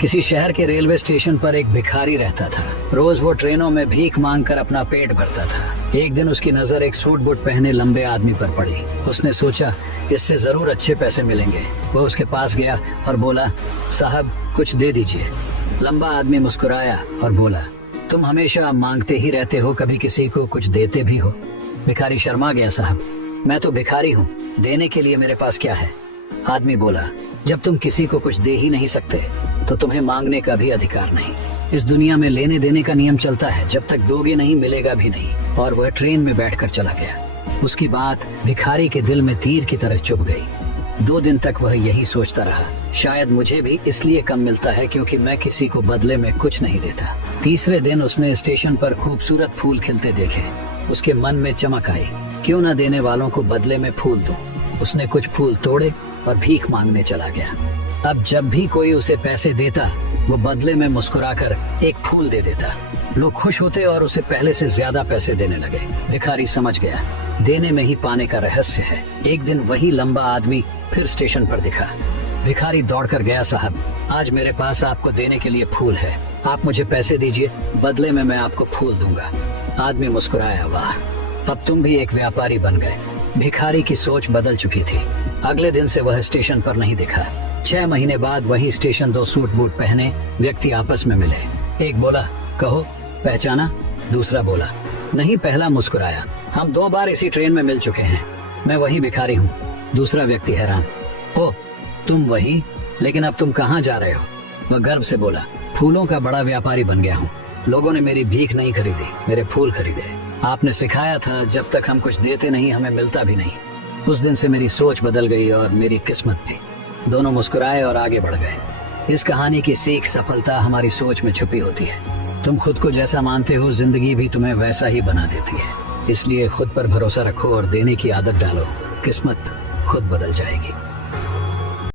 किसी शहर के रेलवे स्टेशन पर एक भिखारी रहता था। रोज वो ट्रेनों में भीख मांगकर अपना पेट भरता था। एक दिन उसकी नजर एक सूट बूट पहने लंबे आदमी पर पड़ी। उसने सोचा इससे जरूर अच्छे पैसे मिलेंगे। वो उसके पास गया और बोला, साहब कुछ दे दीजिए। लंबा आदमी मुस्कुराया और बोला, तुम हमेशा मांगते ही रहते हो, कभी किसी को कुछ देते भी हो? भिखारी शर्मा गया, साहब मैं तो भिखारी हूँ, देने के लिए मेरे पास क्या है? आदमी बोला, जब तुम किसी को कुछ दे ही नहीं सकते तो तुम्हें मांगने का भी अधिकार नहीं। इस दुनिया में लेने देने का नियम चलता है, जब तक दोगे नहीं मिलेगा भी नहीं। और वह ट्रेन में बैठकर चला गया। उसकी बात भिखारी के दिल में तीर की तरह चुभ गई। 2 दिन तक वह यही सोचता रहा, शायद मुझे भी इसलिए कम मिलता है क्योंकि मैं किसी को बदले में कुछ नहीं देता। तीसरे दिन उसने स्टेशन पर खूबसूरत फूल खिलते देखे। उसके मन में चमक आई, क्यों न देने वालों को बदले में फूल दूं। उसने कुछ फूल तोड़े और भीख मांगने चला गया। अब जब भी कोई उसे पैसे देता, वो बदले में मुस्कुराकर एक फूल दे देता। लोग खुश होते और उसे पहले से ज्यादा पैसे देने लगे। भिखारी समझ गया, देने में ही पाने का रहस्य है। एक दिन वही लंबा आदमी फिर स्टेशन पर दिखा। भिखारी दौड़कर गया, साहब आज मेरे पास आपको देने के लिए फूल है, आप मुझे पैसे दीजिए, बदले में मैं आपको फूल दूंगा। आदमी मुस्कुराया, वाह अब तुम भी एक व्यापारी बन गए। भिखारी की सोच बदल चुकी थी। अगले दिन से वह स्टेशन पर नहीं दिखा। 6 महीने बाद वही स्टेशन 2 सूट बूट पहने व्यक्ति आपस में मिले। एक बोला, कहो पहचाना? दूसरा बोला, नहीं। पहला मुस्कुराया, हम 2 बार इसी ट्रेन में मिल चुके हैं, मैं वही भिखारी हूँ। दूसरा व्यक्ति हैरान, ओह तुम वही, लेकिन अब तुम कहाँ जा रहे हो? वह गर्व से बोला, फूलों का बड़ा व्यापारी बन गया हूँ। लोगों ने मेरी भीख नहीं खरीदी, मेरे फूल खरीदे। आपने सिखाया था, जब तक हम कुछ देते नहीं हमें मिलता भी नहीं। उस दिन से मेरी सोच बदल गई और मेरी किस्मत भी। दोनों मुस्कुराए और आगे बढ़ गए। इस कहानी की सीख, सफलता हमारी सोच में छुपी होती है। तुम खुद को जैसा मानते हो, जिंदगी भी तुम्हें वैसा ही बना देती है। इसलिए खुद पर भरोसा रखो और देने की आदत डालो, किस्मत खुद बदल जाएगी।